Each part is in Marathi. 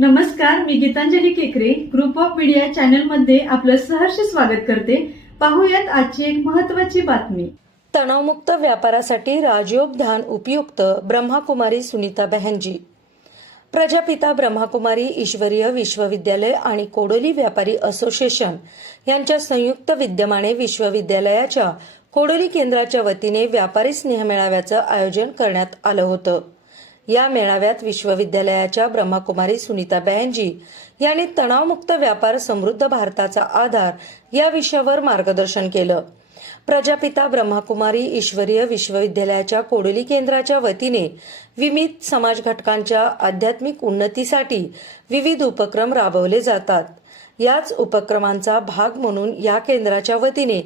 नमस्कार, मी गीतांजली केकरे ग्रुप ऑफ मीडिया चॅनल मध्ये आपलं सहर्ष स्वागत करते। पाहूयात आजची एक महत्त्वाची बातमी। तणावमुक्त व्यापारासाठी राजयोग ध्यान उपयुक्त ब्रह्माकुमारी सुनीता बहनजी। प्रजापिता ब्रह्माकुमारी ईश्वरीय विश्वविद्यालय आणि कोडोली व्यापारी असोसिएशन यांच्या संयुक्त विद्यमाने विश्वविद्यालयाच्या कोडोली केंद्राच्या वतीने व्यापारी स्नेहमेळाव्याचं आयोजन करण्यात आलं होतं। या मेळाव्यात विश्वविद्यालयाच्या ब्रह्माकुमारी सुनीता बहनजी यांनी तणावमुक्त व्यापार समृद्ध भारताचा आधार या विषयावर मार्गदर्शन केलं। प्रजापिता ब्रह्माकुमारी ईश्वरीय विश्वविद्यालयाच्या कोडोली केंद्राच्या वतीने विविध समाज घटकांच्या आध्यात्मिक उन्नतीसाठी विविध उपक्रम राबवले जातात। याच उपक्रमांचा भाग म्हणून या केंद्राच्या वतीने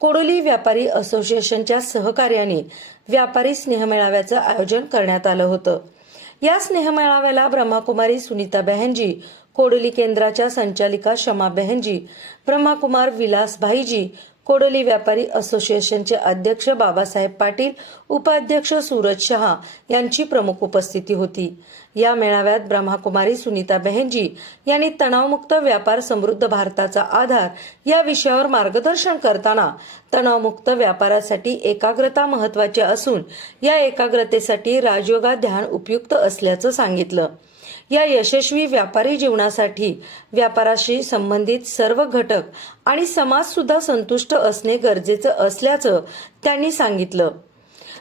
कोडोली व्यापारी असोसिएशनच्या सहकार्याने व्यापारी स्नेहमेळाव्याचं आयोजन करण्यात आलं होतं। या स्नेहमेळाव्याला ब्रह्माकुमारी सुनीता बहनजी, कोडोली केंद्राच्या संचालिका शमा बहनजी, ब्रह्माकुमार विलास भाईजी, कोडोली व्यापारी असोसिएशनचे अध्यक्ष बाबासाहेब पाटील, उपाध्यक्ष सूरज शहा यांची प्रमुख उपस्थिती होती। या मेळाव्यात ब्रह्माकुमारी सुनीता बहनजी यांनी तणावमुक्त व्यापार समृद्ध भारताचा आधार या विषयावर मार्गदर्शन करताना तणावमुक्त व्यापारासाठी एकाग्रता महत्त्वाची असून या एकाग्रतेसाठी राजयोगा ध्यान उपयुक्त असल्याचं सांगितलं। या यशस्वी व्यापारी जीवनासाठी व्यापाराशी संबंधित सर्व घटक आणि समाज सुद्धा संतुष्ट असणे गरजेचं असल्याचं त्यांनी सांगितलं।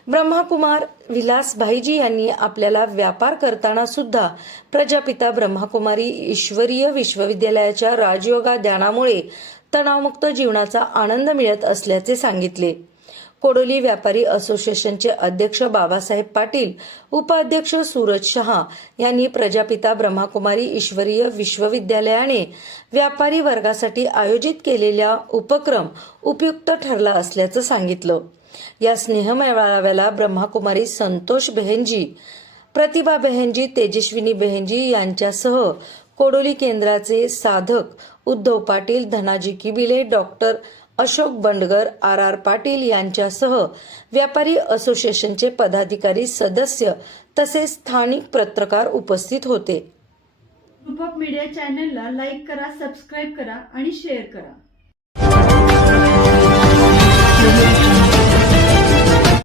ब्रह्माकुमार विलास भाईजी यांनी आपल्याला व्यापार करताना सुद्धा प्रजापिता ब्रह्माकुमारी ईश्वरीय विश्वविद्यालयाच्या राजयोगा ध्यानामुळे तणावमुक्त जीवनाचा आनंद मिळत असल्याचे सांगितले। कोडोली व्यापारी असोसिएशनचे अध्यक्ष बाबासाहेब पाटील, उपाध्यक्ष सूरज शहा यांनी प्रजापिता ब्रह्माकुमारी ईश्वरीय विश्वविद्यालयाने व्यापारी वर्गासाठी आयोजित केलेला उपक्रम उपयुक्त ठरला असल्याचं सांगितलं। या स्नेहमेळाव्याला ब्रह्माकुमारी संतोष बहनजी, प्रतिभा बहनजी, तेजस्विनी बहनजी यांच्यासह कोडोली केंद्राचे साधक उद्धव पाटील, धनाजी किबिले, डॉक्टर अशोक बंडगर, आर पाटील यांच्यासह व्यापारी असोसिएशनचे पदाधिकारी, सदस्य तसेच स्थानिक पत्रकार उपस्थित होते। ग्रुप ऑफ मीडिया चॅनलला लाईक करा, सबस्क्राईब करा आणि शेअर करा।